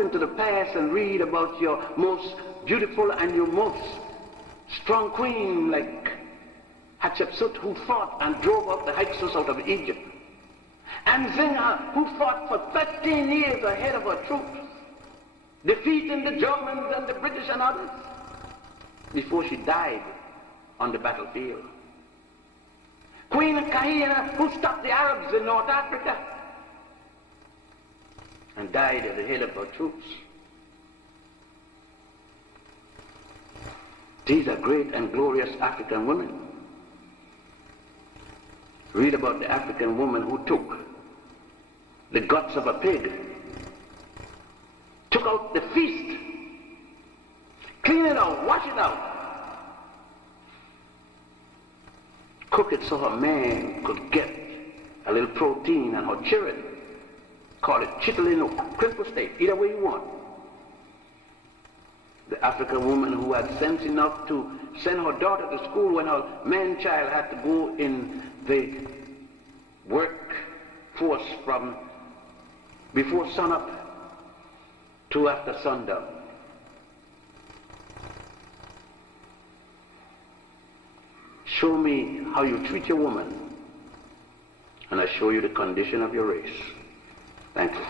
into the past and read about your most beautiful and your most strong queen like Hatshepsut, who fought and drove out the Hyksos out of Egypt, and Zingha, who fought for 13 years ahead of her troops, defeating the Germans and the British and others, before she died on the battlefield. Queen Kahina, who stopped the Arabs in North Africa and died at the head of her troops. These are great and glorious African women. Read about the African woman who took the guts of a pig, took out the feast, clean it out, wash it out, cook it so her man could get a little protein and her children. Call it chitlinook, cripple steak, either way you want. The African woman who had sense enough to send her daughter to school when her man-child had to go in the workforce from before sunup to after sundown. Show me how you treat your woman, and I show you the condition of your race. Thank you.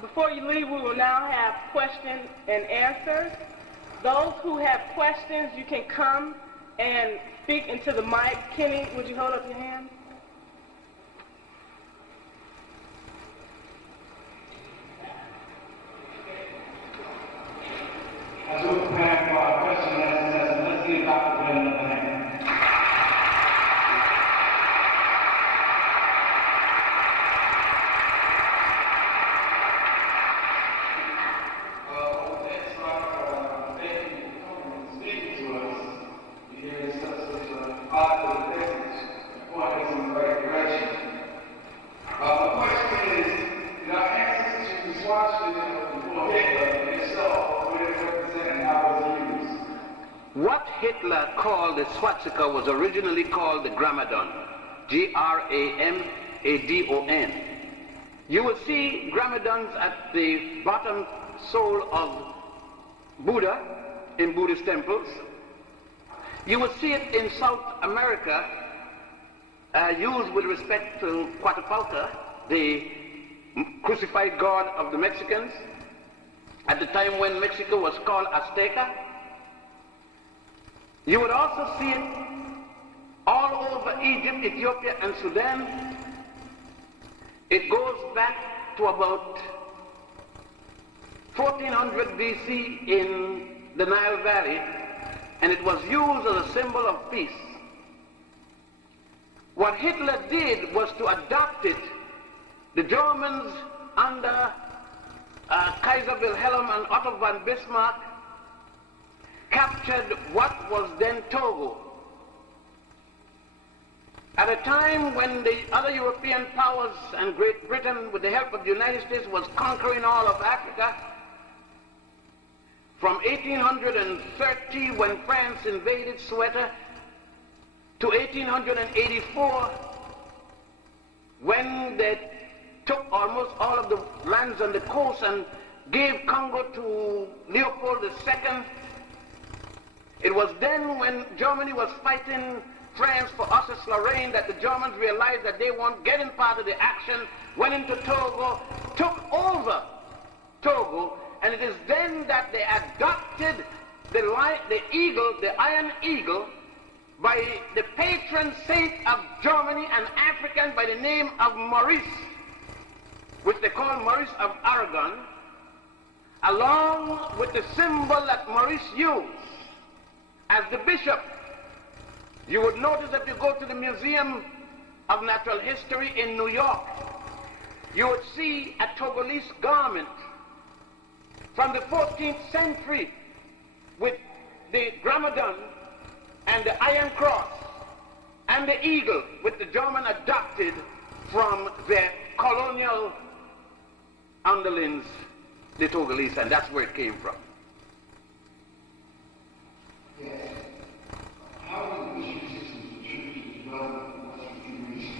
Before you leave, we will now have questions and answers. Those who have questions, you can come and speak into the mic. Kenny, would you hold up your hand? As we're preparing for our question and answer session, let's give Dr. Glenn another hand. What Hitler called the swastika was originally called the Gramadon, Gramadon. You will see Gramadons at the bottom sole of Buddha in Buddhist temples. You will see it in South America used with respect to Coatepalca, the crucified god of the Mexicans, at the time when Mexico was called Azteca. You would also see it all over Egypt, Ethiopia, and Sudan. It goes back to about 1400 BC in the Nile Valley, and it was used as a symbol of peace. What Hitler did was to adopt it. The Germans under Kaiser Wilhelm and Otto von Bismarck captured what was then Togo. At a time when the other European powers and Great Britain, with the help of the United States, was conquering all of Africa, from 1830, when France invaded Ceuta, to 1884, when they took almost all of the lands on the coast and gave Congo to Leopold II. It was then when Germany was fighting France for Alsace-Lorraine that the Germans realized that they weren't getting part of the action, went into Togo, took over Togo, and it is then that they adopted the eagle, the iron eagle, by the patron saint of Germany, an African by the name of Maurice, which they call Maurice of Aragon, along with the symbol that Maurice used as the bishop. You would notice if you go to the Museum of Natural History in New York, you would see a Togolese garment from the 14th century with the Grammodon and the Iron Cross and the eagle, which the German adopted from their colonial underlings, the Togolese, and that's where it came from. Yes. How do the mission systems contribute to development of Western Freemasonry?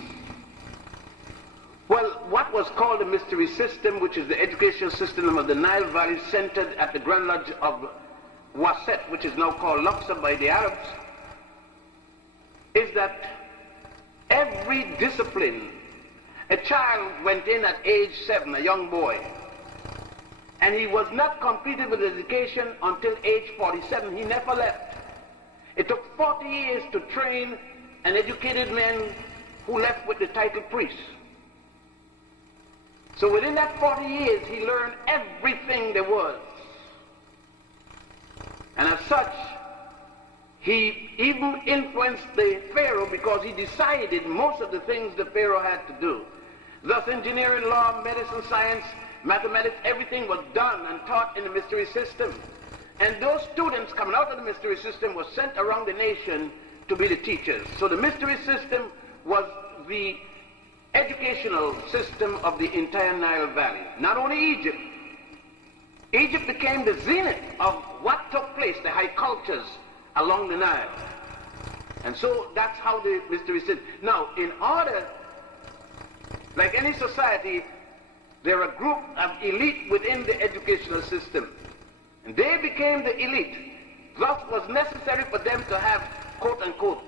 Well, what was called the mystery system, which is the educational system of the Nile Valley, centered at the Grand Lodge of Wasset, which is now called Luxor by the Arabs, is that every discipline, a child went in at age 7, a young boy, and he was not completed with education until age 47. He never left. It took 40 years to train an educated man who left with the title priest. So within that 40 years, he learned everything there was. And as such, he even influenced the Pharaoh because he decided most of the things the Pharaoh had to do. Thus, engineering, law, medicine, science, mathematics, everything was done and taught in the mystery system. And those students coming out of the mystery system were sent around the nation to be the teachers. So the mystery system was the educational system of the entire Nile Valley. Not only Egypt. Egypt became the zenith of what took place, the high cultures along the Nile. And so that's how the mystery system. Now, in order, like any society, there are a group of elite within the educational system. And they became the elite. Thus was necessary for them to have, quote-unquote,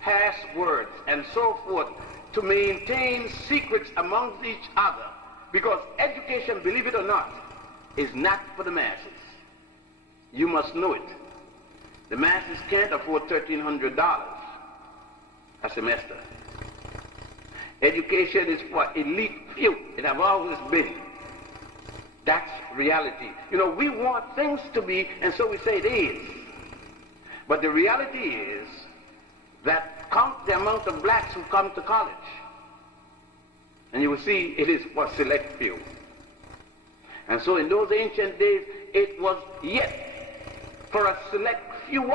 passwords and so forth to maintain secrets amongst each other. Because education, believe it or not, is not for the masses. You must know it. The masses can't afford $1,300 a semester. Education is for elite few. It have always been. That's reality. You know, we want things to be, and so we say it is. But the reality is that count the amount of blacks who come to college, and you will see it is for select few. And so in those ancient days, it was yet for a select few,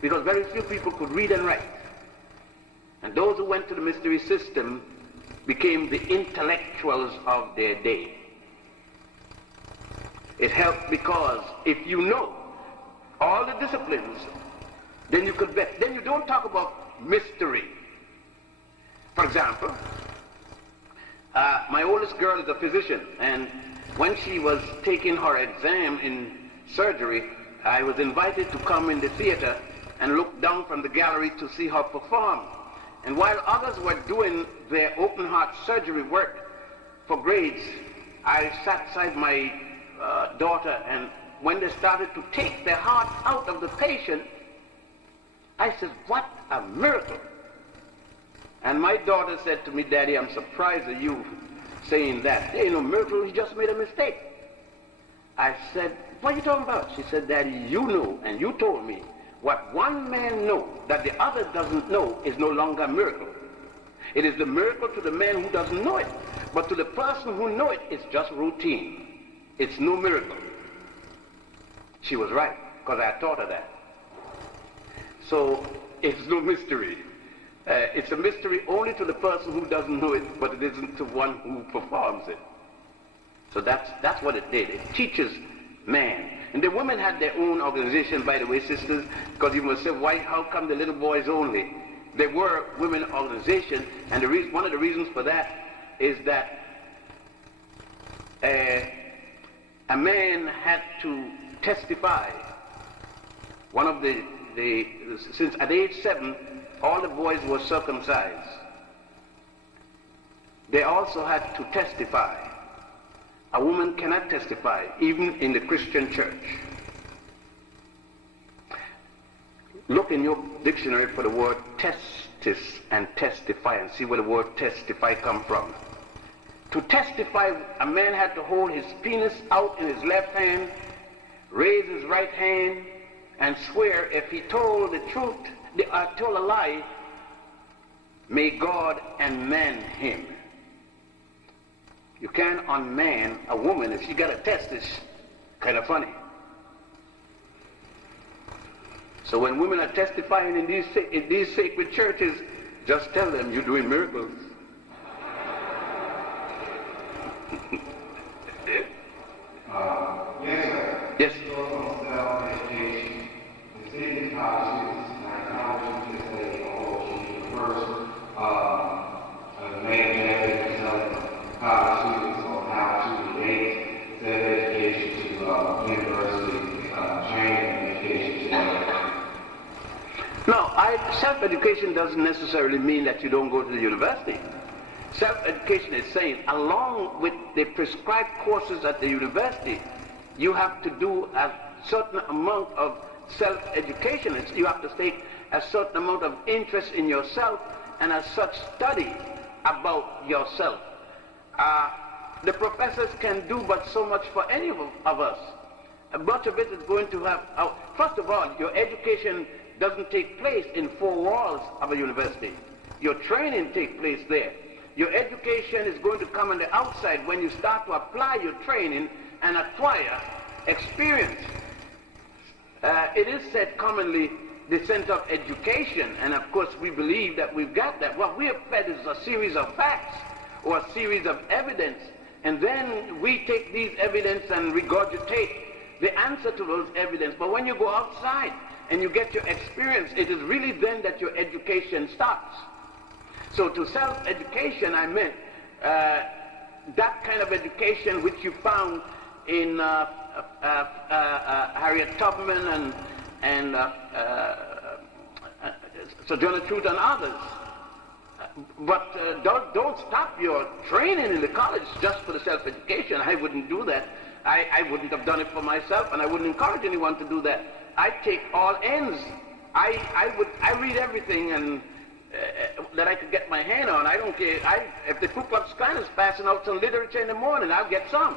because very few people could read and write. And those who went to the mystery system became the intellectuals of their day. It helped because if you know all the disciplines, then you could bet. Then you don't talk about mystery. For example, my oldest girl is a physician, and when she was taking her exam in surgery, I was invited to come in the theater and look down from the gallery to see her perform. And while others were doing their open heart surgery work for grades, I sat beside my daughter, and when they started to take the heart out of the patient, I said, what a miracle. And my daughter said to me, Daddy, I'm surprised at you saying that. There ain't no miracle, he just made a mistake. I said, what are you talking about? She said, Daddy, you know, and you told me, what one man knows that the other doesn't know is no longer a miracle. It is the miracle to the man who doesn't know it. But to the person who knows it, it's just routine. It's no miracle. She was right, because I taught her that. So it's no mystery. It's a mystery only to the person who doesn't know it, but it isn't to one who performs it. So that's what it did. It teaches man. And the women had their own organization, by the way, sisters, because you must say, why, how come the little boys only? There were women organizations, and one of the reasons for that is that a man had to testify. One of since at age 7, all the boys were circumcised. They also had to testify. A woman cannot testify, even in the Christian church. Look in your dictionary for the word testis and testify and see where the word testify come from. To testify, a man had to hold his penis out in his left hand, raise his right hand, and swear if he told the truth, told a lie, may God and man him. You can't unman a woman if she got a testis. Kind of funny. So when women are testifying in these sacred churches, just tell them you're doing miracles. Yes, sir. Yes. Self-education. The city colleges, like colleges, is a first main method of college students on how to relate self-education to university training and education to No, self-education doesn't necessarily mean that you don't go to the university. Self-education is saying, along with the prescribed courses at the university, you have to do a certain amount of self-education. You have to take a certain amount of interest in yourself and as such study about yourself. The professors can do but so much for any of us. Much of it is going to have, first of all, your education doesn't take place in four walls of a university. Your training takes place there. Your education is going to come on the outside when you start to apply your training and acquire experience. It is said commonly the center of education, and of course we believe that we've got that. What we have fed is a series of facts or a series of evidence, and then we take these evidence and regurgitate the answer to those evidence. But when you go outside and you get your experience, it is really then that your education stops. So to self-education, I meant that kind of education which you found in Harriet Tubman and Sojourner Truth and others. But don't stop your training in the college just for the self-education. I wouldn't do that. I wouldn't have done it for myself, and I wouldn't encourage anyone to do that. I take all ends. I read everything and that I could get my hand on. I don't care. If the Ku Klux Klan is passing out some literature in the morning, I'll get some.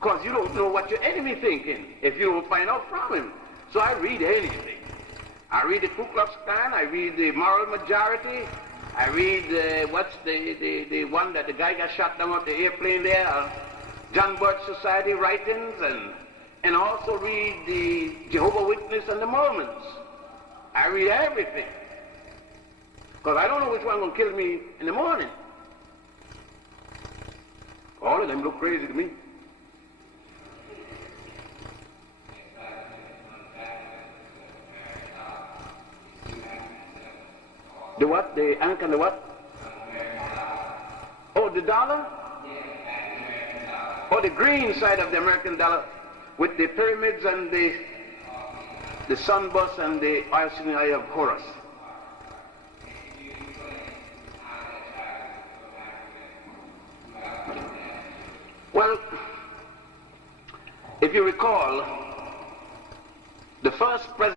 Because you don't know what your enemy thinking if you don't find out from him. So I read anything. I read the Ku Klux Klan. I read the Moral Majority. I read what's the one that the guy got shot down off the airplane there, John Birch Society writings, and also read the Jehovah's Witness and the Mormons. I read everything. Because I don't know which one will kill me in the morning. All of them look crazy to me. The what? The Ankh and the what? Oh, the dollar? Oh, the green side of the American dollar with the pyramids and the sun bus and the Eye of Horus. Well, if you recall, the first president